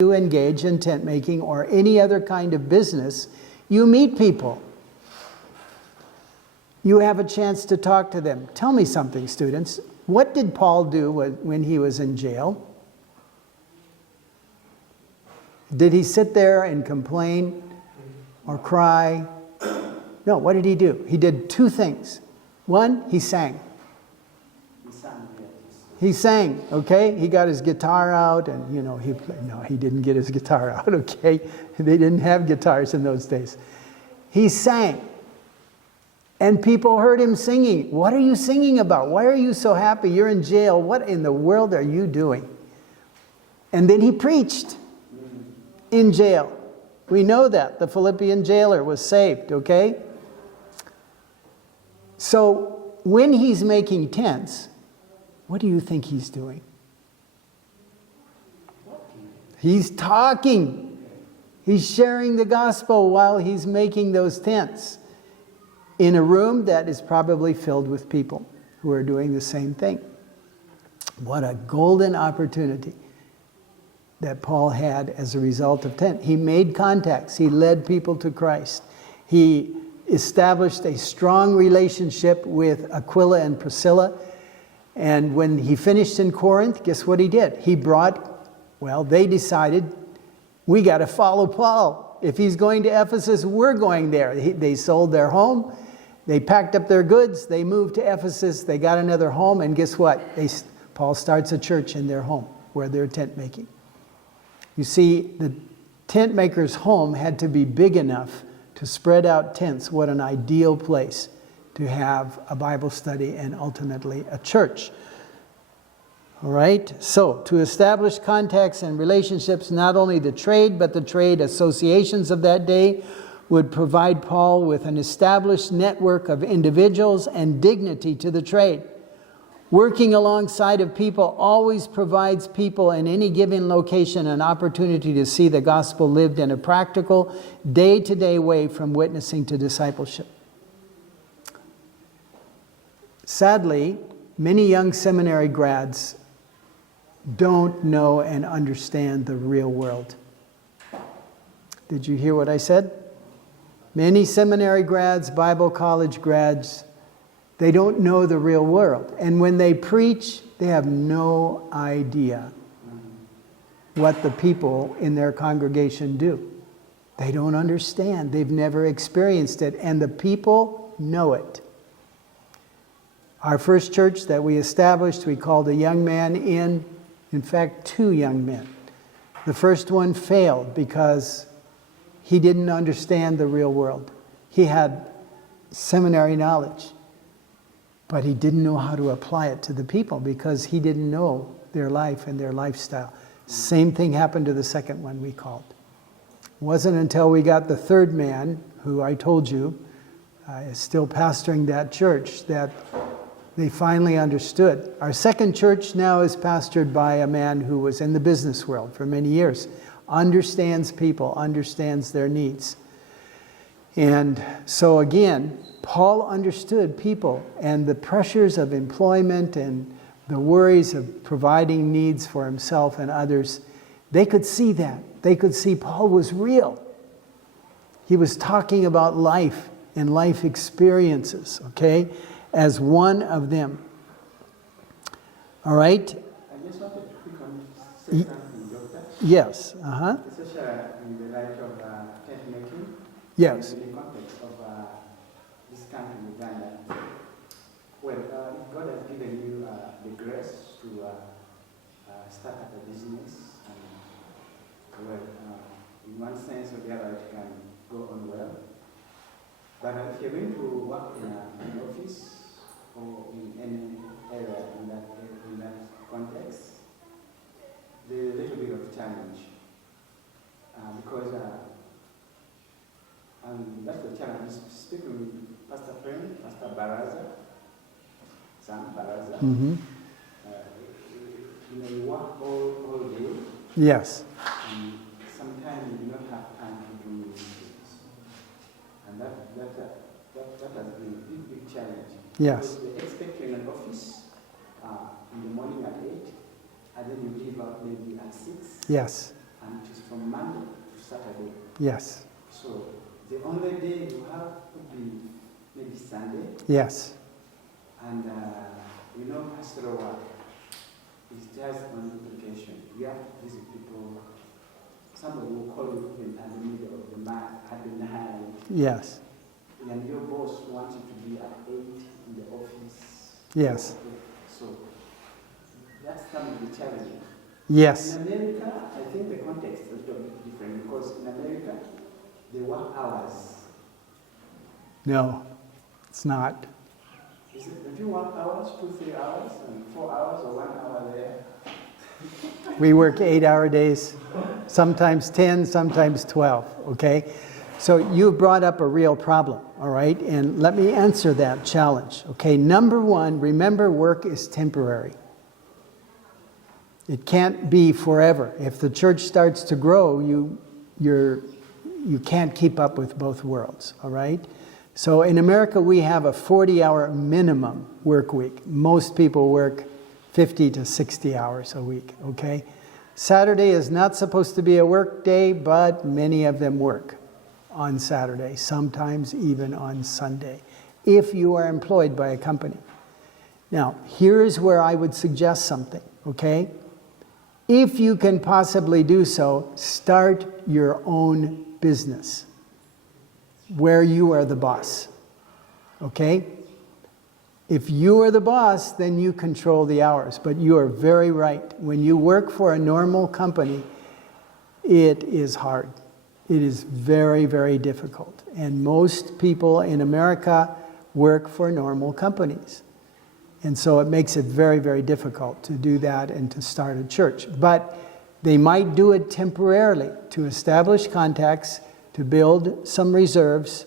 you engage in tent making or any other kind of business, you meet people. You have a chance to talk to them. Tell me something, students. What did Paul do when he was in jail? Did he sit there and complain or cry? No, what did he do? He did two things. One, he sang. He sang, okay? He got his guitar out and, he played. No, he didn't get his guitar out, okay? They didn't have guitars in those days. He sang. And people heard him singing. What are you singing about? Why are you so happy? You're in jail. What in the world are you doing? And then he preached in jail. We know that. The Philippian jailer was saved, okay? So when he's making tents, what do you think he's doing? He's talking. He's sharing the gospel while he's making those tents in a room that is probably filled with people who are doing the same thing. What a golden opportunity that Paul had as a result of tent. He made contacts. He led people to Christ. He established a strong relationship with Aquila and Priscilla. And when he finished in Corinth, guess what he did? They decided, we got to follow Paul. If he's going to Ephesus, we're going there. They sold their home. They packed up their goods. They moved to Ephesus. They got another home. And guess what? Paul starts a church in their home where they're tent making. You see, the tent maker's home had to be big enough to spread out tents. What an ideal place to have a Bible study and ultimately a church. All right, so to establish contacts and relationships, not only the trade, but the trade associations of that day would provide Paul with an established network of individuals and dignity to the trade. Working alongside of people always provides people in any given location an opportunity to see the gospel lived in a practical, day-to-day way from witnessing to discipleship. Sadly, many young seminary grads don't know and understand the real world. Did you hear what I said? Many seminary grads, Bible college grads, they don't know the real world. And when they preach, they have no idea what the people in their congregation do. They don't understand. They've never experienced it. And the people know it. Our first church that we established, we called a young man in fact, 2 young men. The first one failed because he didn't understand the real world. He had seminary knowledge, but he didn't know how to apply it to the people because he didn't know their life and their lifestyle. Same thing happened to the second one we called. It wasn't until we got the third man, who I told you is still pastoring that church, that they finally understood. Our second church now is pastored by a man who was in the business world for many years, understands people, understands their needs. And so again, Paul understood people and the pressures of employment and the worries of providing needs for himself and others. They could see that. They could see Paul was real. He was talking about life and life experiences, okay, as one of them. All right? I just wanted to quick on say something, Doctor. Yes. Especially in the light of tent making. Yes. In the context of this country, Uganda. Well, if God has given you the grace to start up a business, and in one sense or the other, it can go on well. But if you're going to work in an office or in any area in that context, there's a little bit of challenge because and that's the challenge. Speaking with Pastor Friend, Pastor Baraza, Sam Baraza, you work all day. Yes. And sometimes you do not have time to do these things. And that has been a big challenge. Yes. Because they expect you in an office in the morning at 8, and then you leave out maybe at 6. Yes. And to Yes. So the only day you have would be maybe Sunday. Yes. And pastoral work is just on implication. You have to visit people. Somebody will call you in at the middle of the night, at the night. Yes. And your boss wants you to be at 8 in the office. Yes. So that's kind of the challenge. Yes. In America, I think the context is a little bit different because in America, the work hours. No, it's not. Is it, do you work hours, 2-3 hours, and 4 hours, or 1 hour there? We work 8-hour days, sometimes 10, sometimes 12, okay? So you brought up a real problem, all right? And let me answer that challenge, okay? Number one, remember work is temporary. It can't be forever. If the church starts to grow, you can't keep up with both worlds, all right? So in America, we have a 40-hour minimum work week. Most people work 50 to 60 hours a week, okay? Saturday is not supposed to be a work day, but many of them work on Saturday, sometimes even on Sunday, if you are employed by a company. Now, here's where I would suggest something, okay? If you can possibly do so, start your own business where you are the boss, okay? If you are the boss, then you control the hours. But you are very right. When you work for a normal company, it is hard. It is very, very difficult. And most people in America work for normal companies. And so it makes it very, very difficult to do that and to start a church. But they might do it temporarily to establish contacts, to build some reserves,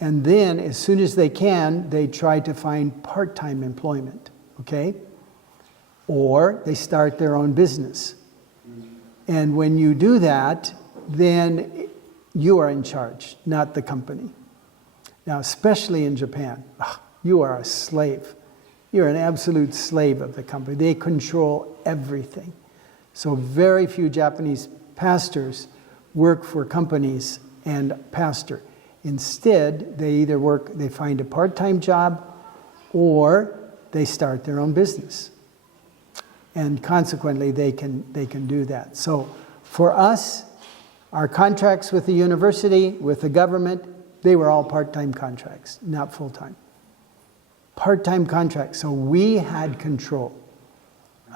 and then, as soon as they can, they try to find part-time employment, okay? Or they start their own business. And when you do that, then you are in charge, not the company. Now, especially in Japan, you are a slave. You're an absolute slave of the company. They control everything. So very few Japanese pastors work for companies and pastor. Instead, they find a part-time job or they start their own business. And consequently, they can do that. So for us, our contracts with the university, with the government, they were all part-time contracts, not full-time. Part-time contracts. So we had control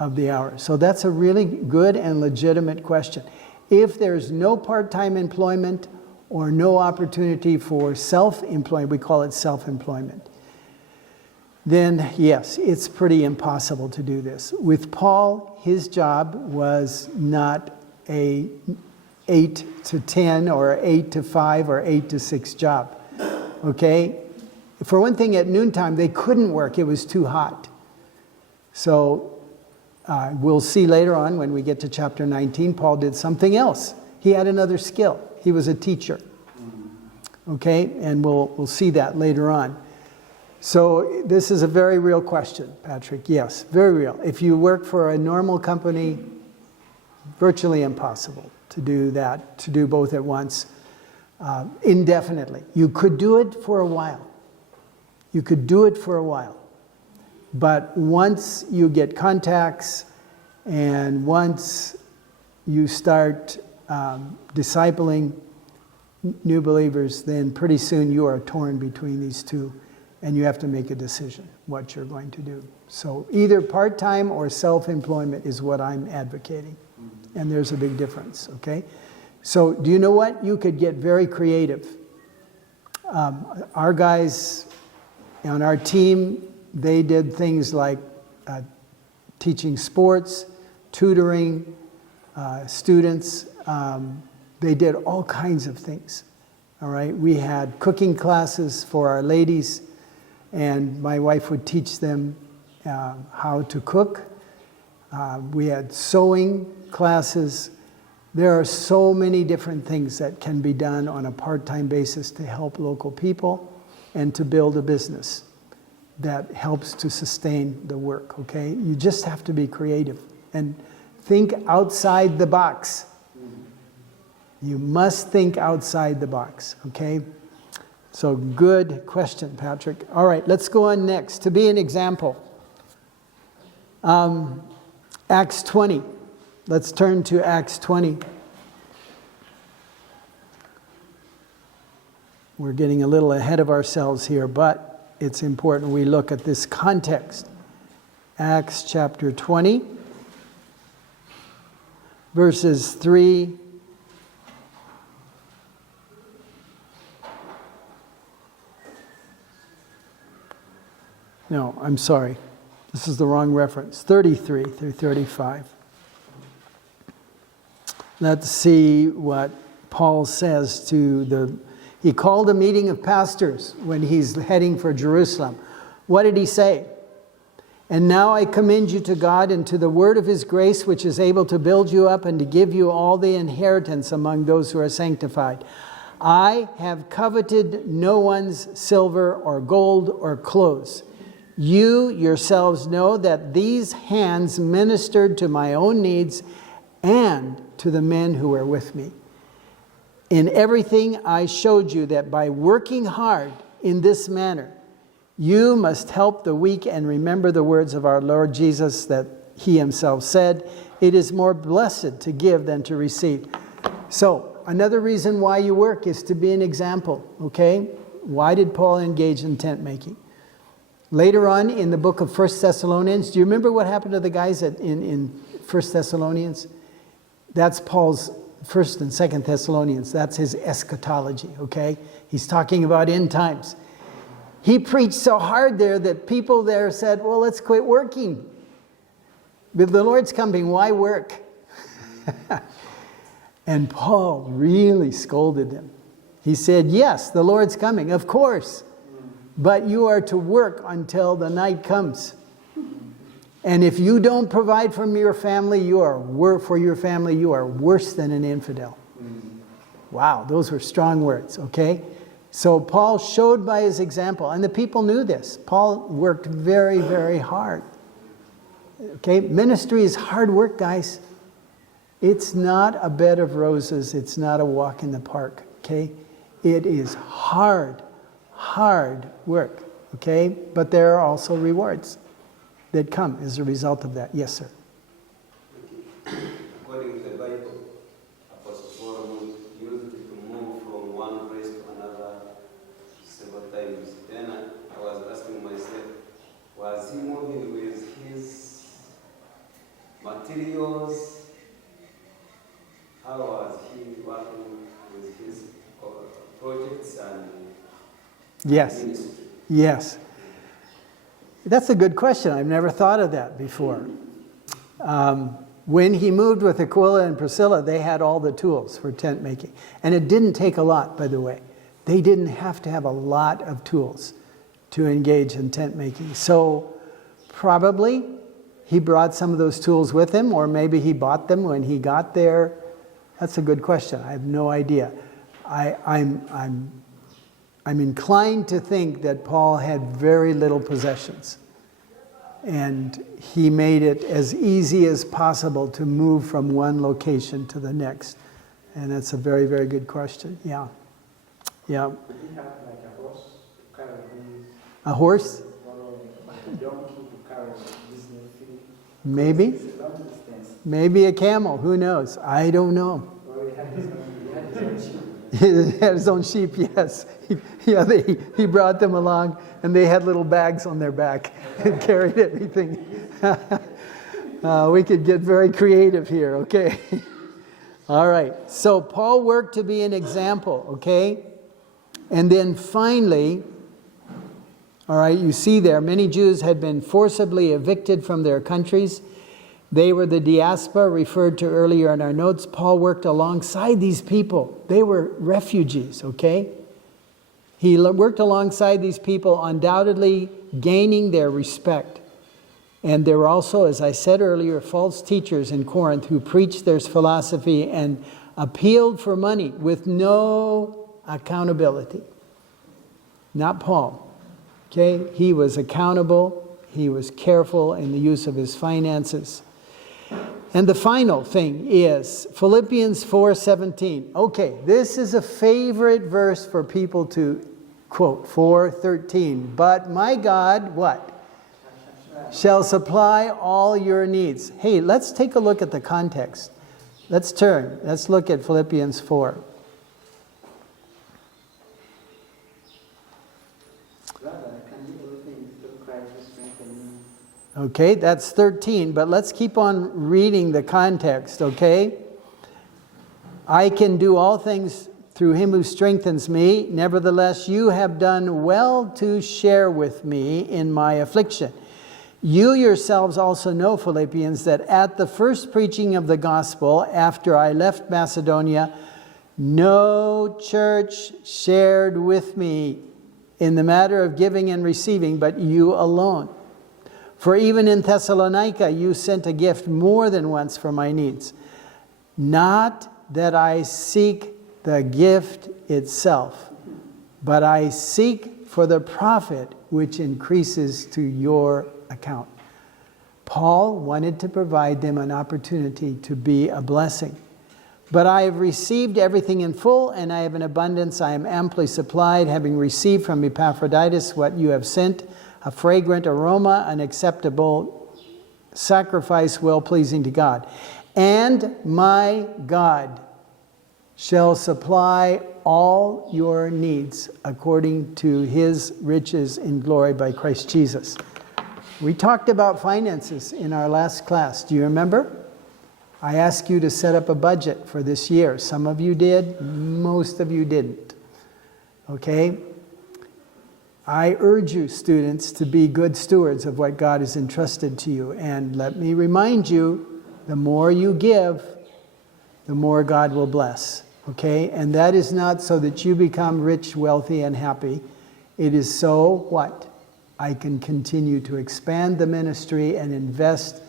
of the hours. So that's a really good and legitimate question. If there's no part-time employment or no opportunity for self-employment, we call it self-employment, then yes, it's pretty impossible to do this. With Paul, his job was not a 8 to 10 or 8 to 5 or 8 to 6 job, okay? For one thing, at noontime, they couldn't work. It was too hot. So we'll see later on when we get to chapter 19, Paul did something else. He had another skill. He was a teacher. Okay, and we'll see that later on. So this is a very real question, Patrick. Yes, very real. If you work for a normal company, virtually impossible to do that, to do both at once indefinitely. You could do it for a while. You could do it for a while. But once you get contacts and once you start discipling new believers, then pretty soon you are torn between these two and you have to make a decision what you're going to do. So either part-time or self-employment is what I'm advocating. And there's a big difference, okay? So do you know what? You could get very creative. Our guys on our team, they did things like teaching sports, tutoring students. They did all kinds of things, all right? We had cooking classes for our ladies, and my wife would teach them how to cook. We had sewing classes. There are so many different things that can be done on a part-time basis to help local people and to build a business that helps to sustain the work, okay? You just have to be creative and think outside the box. You must think outside the box, okay? So good question, Patrick. All right, let's go on next. To be an example. Acts 20. Let's turn to Acts 20. We're getting a little ahead of ourselves here, but it's important we look at this context. Acts chapter 20, verses 3 No, I'm sorry. This is the wrong reference. 33 through 35. Let's see what Paul says to he called a meeting of pastors when he's heading for Jerusalem. What did he say? And now I commend you to God and to the word of his grace, which is able to build you up and to give you all the inheritance among those who are sanctified. I have coveted no one's silver or gold or clothes. You yourselves know that these hands ministered to my own needs and to the men who were with me. In everything I showed you that by working hard in this manner, you must help the weak and remember the words of our Lord Jesus that he himself said, it is more blessed to give than to receive. So, another reason why you work is to be an example, okay? Why did Paul engage in tent making? Later on in the book of 1 Thessalonians, do you remember what happened to the guys in 1 Thessalonians? That's Paul's 1 and 2 Thessalonians. That's his eschatology, okay? He's talking about end times. He preached so hard there that people there said, well, let's quit working. But the Lord's coming, why work? And Paul really scolded them. He said, yes, the Lord's coming, of course. But you are to work until the night comes. And if you don't provide for your family, you are worse than an infidel. Wow, those were strong words, okay? So Paul showed by his example, and the people knew this. Paul worked very, very hard. Okay, ministry is hard work, guys. It's not a bed of roses. It's not a walk in the park, okay? It is hard work, okay? But there are also rewards that come as a result of that. Yes, sir. According to the Bible, Apostle Paul used to move from one place to another several times. Then I was asking myself, was he moving with his materials? How was he working with his projects and Yes. ministry? Yes. That's a good question. I've never thought of that before. When he moved with Aquila and Priscilla, they had all the tools for tent making. And it didn't take a lot, by the way. They didn't have to have a lot of tools to engage in tent making. So probably he brought some of those tools with him, or maybe he bought them when he got there. That's a good question. I have no idea. I'm inclined to think that Paul had very little possessions. And he made it as easy as possible to move from one location to the next. And that's a very, very good question. Yeah. Yeah. Could he have like a horse to carry his, A horse? or a donkey to carry business thing? Maybe. It's a long distance. Maybe a camel. Who knows? I don't know. Or he had his own sheep. He had his own sheep, yes. He brought them along, and they had little bags on their back and carried everything. We could get very creative here, okay? All right. So Paul worked to be an example, okay? And then finally, all right, you see there, many Jews had been forcibly evicted from their countries. They were the diaspora referred to earlier in our notes. Paul worked alongside these people. They were refugees, okay? He worked alongside these people, undoubtedly gaining their respect. And there were also, as I said earlier, false teachers in Corinth who preached their philosophy and appealed for money with no accountability. Not Paul, okay? He was accountable. He was careful in the use of his finances. And the final thing is Philippians 4:17. Okay, this is a favorite verse for people to quote, 4:13. But my God, what? Shall supply all your needs. Hey, let's take a look at the context. Let's turn. Let's look at Philippians 4. Brother, I can do everything through Christ who strengthens me. Okay, that's 13, but let's keep on reading the context, okay? I can do all things through him who strengthens me. Nevertheless, you have done well to share with me in my affliction. You yourselves also know, Philippians, that at the first preaching of the gospel, after I left Macedonia, no church shared with me in the matter of giving and receiving, but you alone. For even in Thessalonica, you sent a gift more than once for my needs. Not that I seek the gift itself, but I seek for the profit which increases to your account. Paul wanted to provide them an opportunity to be a blessing. But I have received everything in full, and I have an abundance. I am amply supplied, having received from Epaphroditus what you have sent, a fragrant aroma, an acceptable sacrifice, well-pleasing to God. And my God shall supply all your needs according to his riches in glory by Christ Jesus. We talked about finances in our last class. Do you remember? I asked you to set up a budget for this year. Some of you did, most of you didn't. Okay? I urge you, students, to be good stewards of what God has entrusted to you. And let me remind you, the more you give, the more God will bless. Okay? And that is not so that you become rich, wealthy, and happy. It is so, what? I can continue to expand the ministry and invest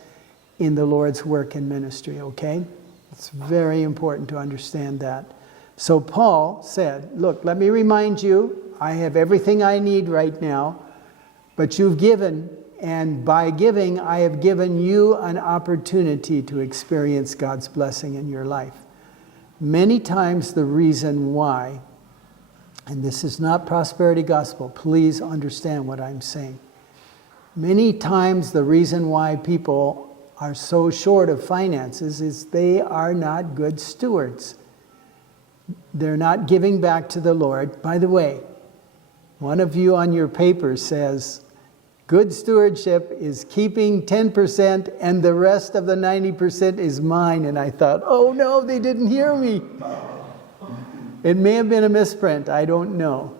in the Lord's work and ministry. Okay? It's very important to understand that. So Paul said, look, let me remind you, I have everything I need right now, but you've given, and by giving, I have given you an opportunity to experience God's blessing in your life. Many times the reason why, and this is not prosperity gospel, please understand what I'm saying. Many times the reason why people are so short of finances is they are not good stewards. They're not giving back to the Lord. By the way, one of you on your paper says, good stewardship is keeping 10% and the rest of the 90% is mine. And I thought, oh no, they didn't hear me. It may have been a misprint, I don't know.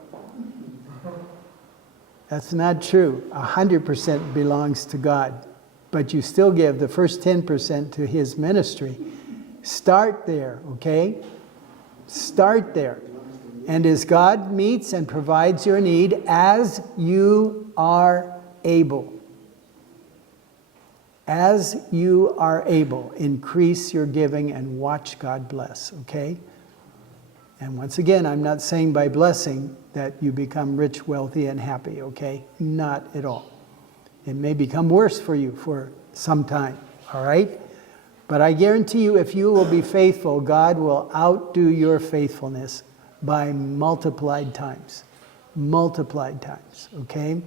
That's not true. 100% belongs to God. But you still give the first 10% to his ministry. Start there, okay? Start there. And as God meets and provides your need as you are able. As you are able, increase your giving and watch God bless, okay? And once again, I'm not saying by blessing that you become rich, wealthy, and happy, okay? Not at all. It may become worse for you for some time, all right? But I guarantee you, if you will be faithful, God will outdo your faithfulness by multiplied times. Multiplied times, okay?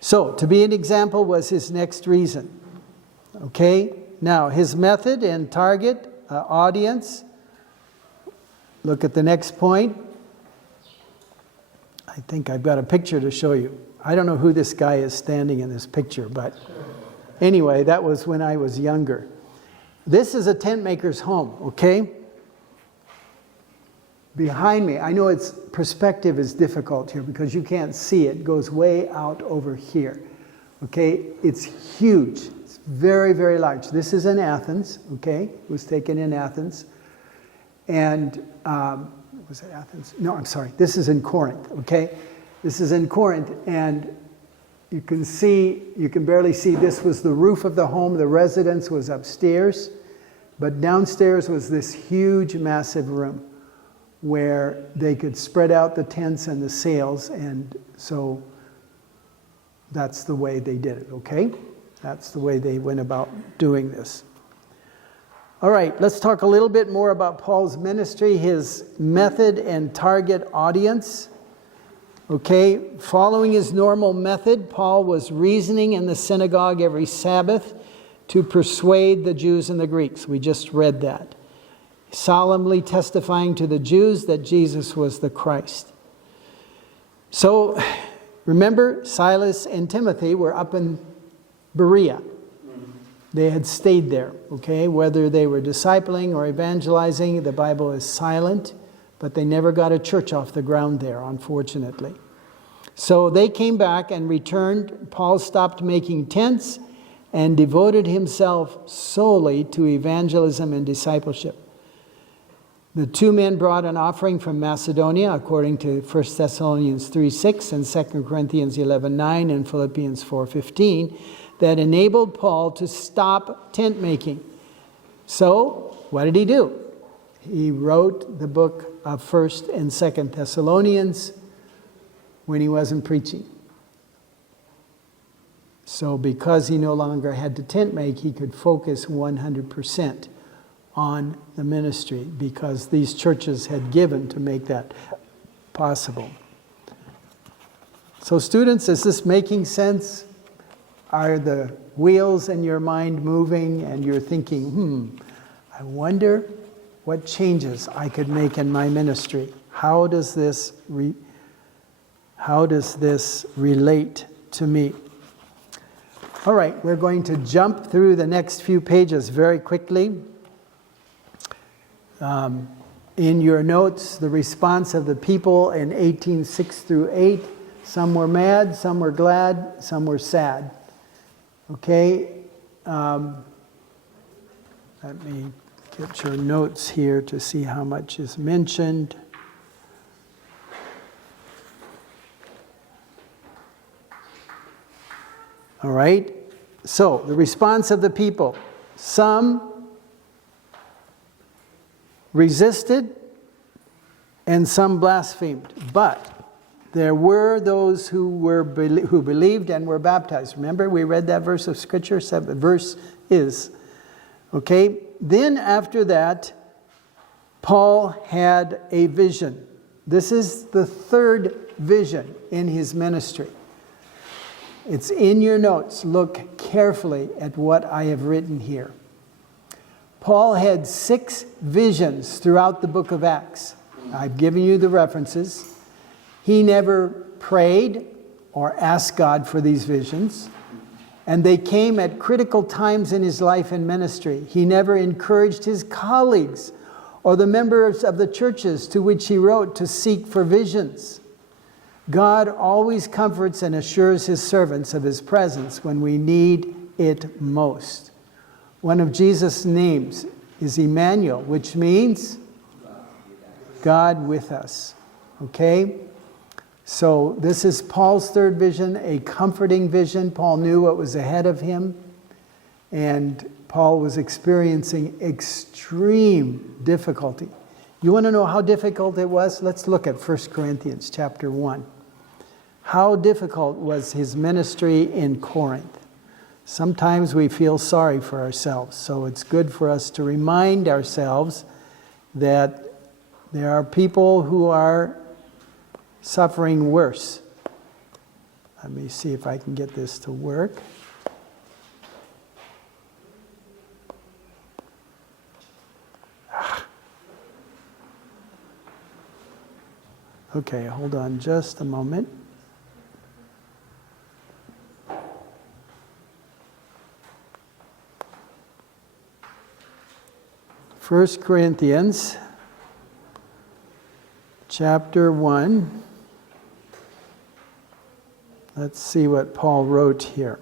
So, to be an example was his next reason. Okay? Now, his method and target audience. Look at the next point. I think I've got a picture to show you. I don't know who this guy is standing in this picture, but anyway, that was when I was younger. This is a tent maker's home, okay? Behind me, I know its perspective is difficult here because you can't see it. It goes way out over here. Okay, it's huge. It's very, very large. This is in Athens, okay? It was taken in Athens. And, was it Athens? No, I'm sorry. This is in Corinth, okay? This is in Corinth, and you can see, you can barely see, this was the roof of the home. The residence was upstairs, but downstairs was this huge, massive room where they could spread out the tents and the sails, and so that's the way they did it, okay? That's the way they went about doing this, All right, let's talk a little bit more about Paul's ministry, his method and target audience. Okay, following his normal method, Paul was reasoning in the synagogue every Sabbath to persuade the Jews and the Greeks. We just read that. Solemnly testifying to the Jews that Jesus was the Christ. So, remember, Silas and Timothy were up in Berea. They had stayed there, okay? Whether they were discipling or evangelizing, the Bible is silent, but they never got a church off the ground there, unfortunately. So they came back and returned. Paul stopped making tents and devoted himself solely to evangelism and discipleship. The two men brought an offering from Macedonia, according to 1 Thessalonians 3:6 and 2 Corinthians 11:9 and Philippians 4:15, that enabled Paul to stop tent making. So, what did he do? He wrote the book of 1 and 2 Thessalonians when he wasn't preaching. So, because he no longer had to tent make, he could focus 100% on the ministry, because these churches had given to make that possible. So, students, is this making sense? Are the wheels in your mind moving and you're thinking, I wonder what changes I could make in my ministry? How does this relate to me? All right, we're going to jump through the next few pages very quickly. In your notes, the response of the people in 18:6 through 8. Some were mad, some were glad, some were sad. Okay, let me get your notes here to see how much is mentioned. All right, so the response of the people. Some resisted and some blasphemed, but there were those who believed and were baptized. Remember, we read that verse of Scripture? Verse is. Okay, then after that, Paul had a vision. This is the third vision in his ministry. It's in your notes. Look carefully at what I have written here. Paul had 6 visions throughout the book of Acts. I've given you the references. He never prayed or asked God for these visions, and they came at critical times in his life and ministry. He never encouraged his colleagues or the members of the churches to which he wrote to seek for visions. God always comforts and assures his servants of his presence when we need it most. One of Jesus' names is Emmanuel, which means God with us. Okay? So this is Paul's third vision, a comforting vision. Paul knew what was ahead of him, and Paul was experiencing extreme difficulty. You want to know how difficult it was? Let's look at 1 Corinthians chapter 1. How difficult was his ministry in Corinth? Sometimes we feel sorry for ourselves, so it's good for us to remind ourselves that there are people who are suffering worse. Let me see if I can get this to work. Okay, hold on just a moment. First Corinthians chapter 1. Let's see what Paul wrote here.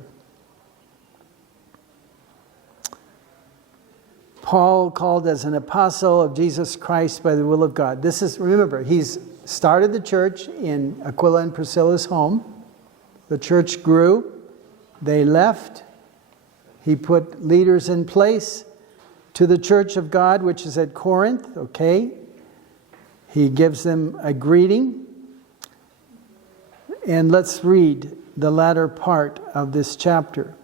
Paul, called as an apostle of Jesus Christ by the will of God. This is, remember, he's started the church in Aquila and Priscilla's home. The church grew. They left. He put leaders in place. To the church of God, which is at Corinth, okay? He gives them a greeting. And let's read the latter part of this chapter.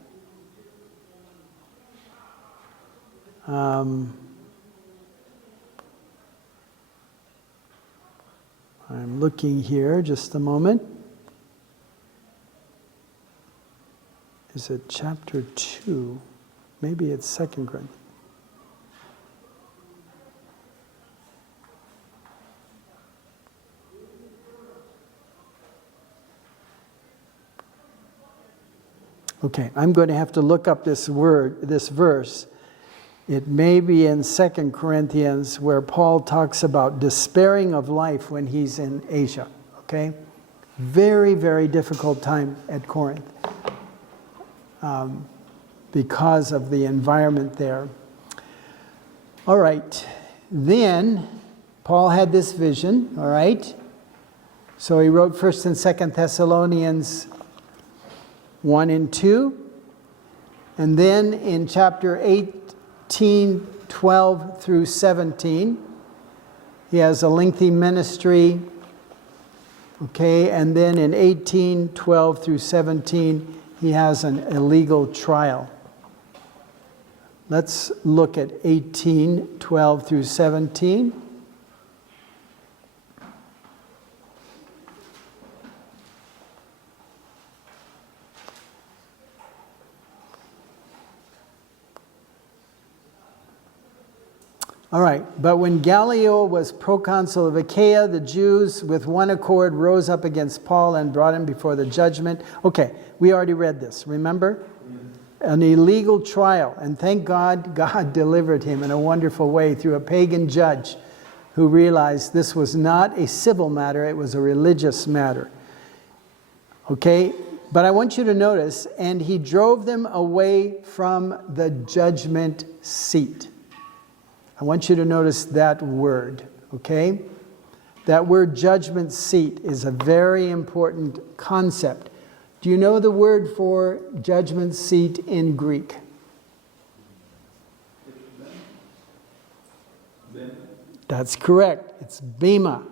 I'm looking here, just a moment. Is it chapter 2? Maybe it's 2 Corinthians. Okay, I'm going to have to look up this verse. It may be in 2 Corinthians where Paul talks about despairing of life when he's in Asia. Okay? Very, very difficult time at Corinth because of the environment there. All right. Then Paul had this vision, all right? So he wrote 1st and 2nd Thessalonians 1 and 2. And then in chapter 18, 12 through 17, he has a lengthy ministry. Okay, and then in 18, 12 through 17, he has an illegal trial. Let's look at 18, 12 through 17. All right, but when Gallio was proconsul of Achaia, the Jews with one accord rose up against Paul and brought him before the judgment. Okay, we already read this, remember? An illegal trial, and thank God, God delivered him in a wonderful way through a pagan judge who realized this was not a civil matter, it was a religious matter. Okay, but I want you to notice, and he drove them away from the judgment seat. I want you to notice that word, okay? That word judgment seat is a very important concept. Do you know the word for judgment seat in Greek? That's correct. It's bema.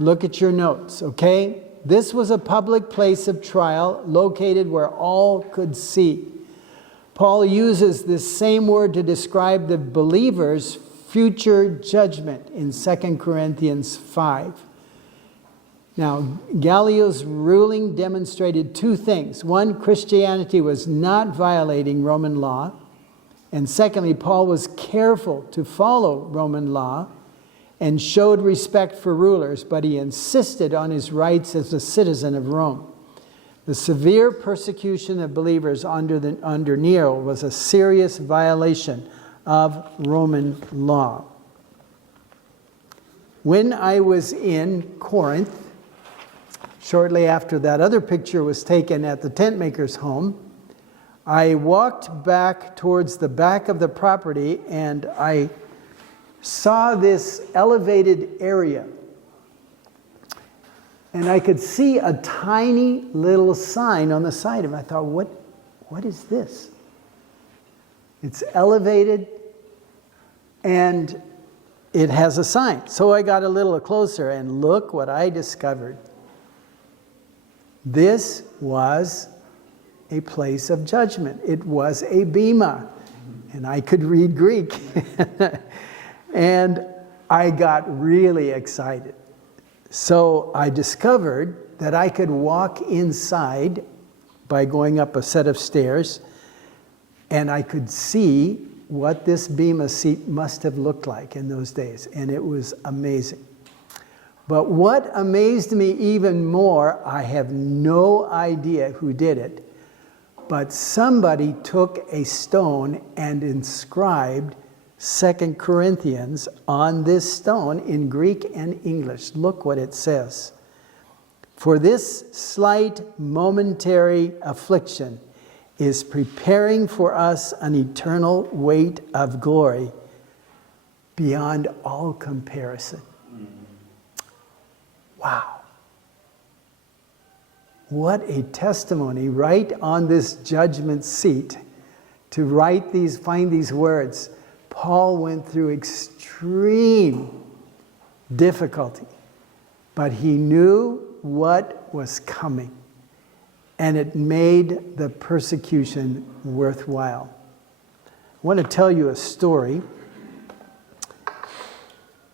Look at your notes, okay? This was a public place of trial located where all could see. Paul uses this same word to describe the believer's future judgment in 2 Corinthians 5. Now, Gallio's ruling demonstrated two things. One, Christianity was not violating Roman law. And secondly, Paul was careful to follow Roman law and showed respect for rulers, but he insisted on his rights as a citizen of Rome. The severe persecution of believers under Nero was a serious violation of Roman law. When I was in Corinth, shortly after that other picture was taken at the tent maker's home, I walked back towards the back of the property and I saw this elevated area. And I could see a tiny little sign on the side of it. I thought, what is this? It's elevated and it has a sign. So I got a little closer and look what I discovered. This was a place of judgment. It was a bema. And I could read Greek. And I got really excited. So I discovered that I could walk inside by going up a set of stairs, and I could see what this bema seat must have looked like in those days, and it was amazing. But what amazed me even more, I have no idea who did it, but somebody took a stone and inscribed 2 Corinthians on this stone in Greek and English. Look what it says. For this slight momentary affliction is preparing for us an eternal weight of glory beyond all comparison. Wow. What a testimony right on this judgment seat to find these words. Paul went through extreme difficulty, but he knew what was coming, and it made the persecution worthwhile. I want to tell you a story.